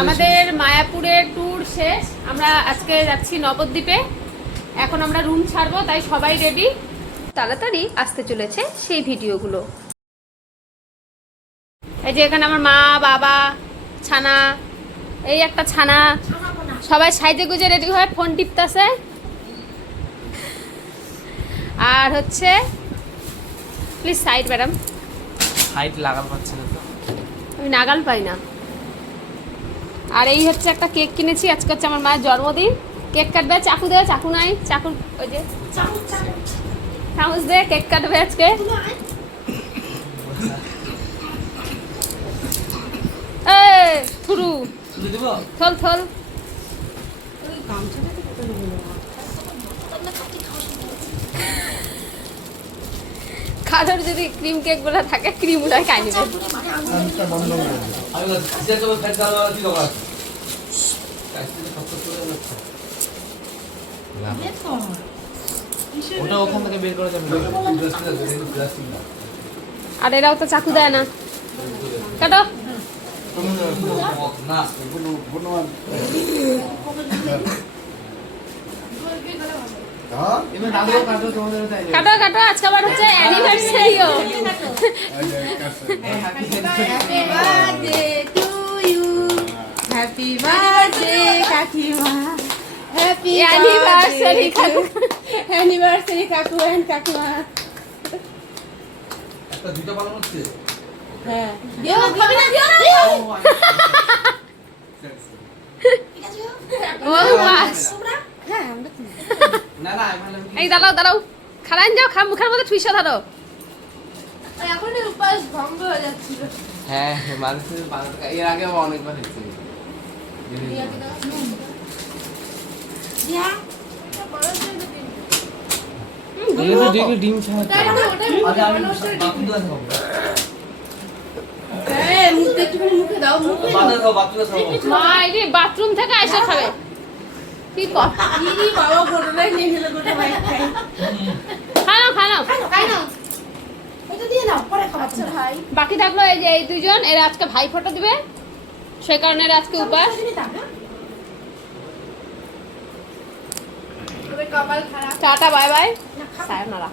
আমাদের মায়াপুরের ট্যুর শেষ। আমরা আজকে যাচ্ছি নবদ্বীপে। এখন আমরা রুম ছাড়বো, তাই সবাই রেডি। তাড়াতাড়ি আসতে চলেছে সেই ভিডিওগুলো। এই যে এখানে আমার মা, বাবা, ছানা, এই একটা ছানা, সবাই সাইজে গুজে রেডি হয়ে ফোন টিপতেছে। আর হচ্ছে প্লিজ সাইড ম্যাডাম, হাইট লাগাল পাচ্ছে না তো, আমি নাগাল পাই না। আর এই হচ্ছে একটা কেক কিনেছি, আজকে হচ্ছে আমার মায়ের জন্মদিন। কেক কাটবে, চাকু দেবে, চাকু নাই, চাকু ওই যে চামচ দিয়ে কেক কাটবে আজকে। থুরু থল থল। কারোর যদি ক্রিম কেক গুলো থাকে, ক্রিম গুলো খাই নেবে। ওটা ওখান থেকে বের করে যাবে আর এরাও তো চাকু দেয় না। কাটো। কাটো কাটো, আজকে আবার হচ্ছে অ্যানিভার্সারিও। হ্যাপি বার্থডে কাকিমা, হ্যাপি অ্যানিভার্সারি কাকু, অ্যানিভার্সারি কাকু এন্ড কাকিমা। একটা দুটো বানানো হচ্ছে। হ্যাঁ দিও না, খাবি না, দিও না। ও বাস। হ্যাঁ আমরা না না মানে এই দাঁড়াও দাঁড়াও, খারাইন যাও, খা মুখের মধ্যে ঠুইসা ধরো। এখন উপাস ভঙ্গ হয়ে যাচ্ছিল। হ্যাঁ মানুষের বানাতে এর আগে অনেকবার হয়েছে। দিয়া ডিম ছাড়া এই মুখে একটুখানি মুখে দাও, মুখে দাও। মা এই যে বাথরুম থেকে এসে খাবে। কি কর? ইনি বাবা ফটোটাই নিয়ে গেল, গোটা ভাই খাই। খাও খাও। খাই না, এটা দিয়ে নাও, পরে খাবো। আচ্ছা ভাই, বাকি থাকলো এই যে এই দুইজন, এরা আজকে ভাই ফটো দিবে, সেই কারণে এরা আজকে উপাস। কপাল খারাপ। Tata bye bye, সায়োনারা।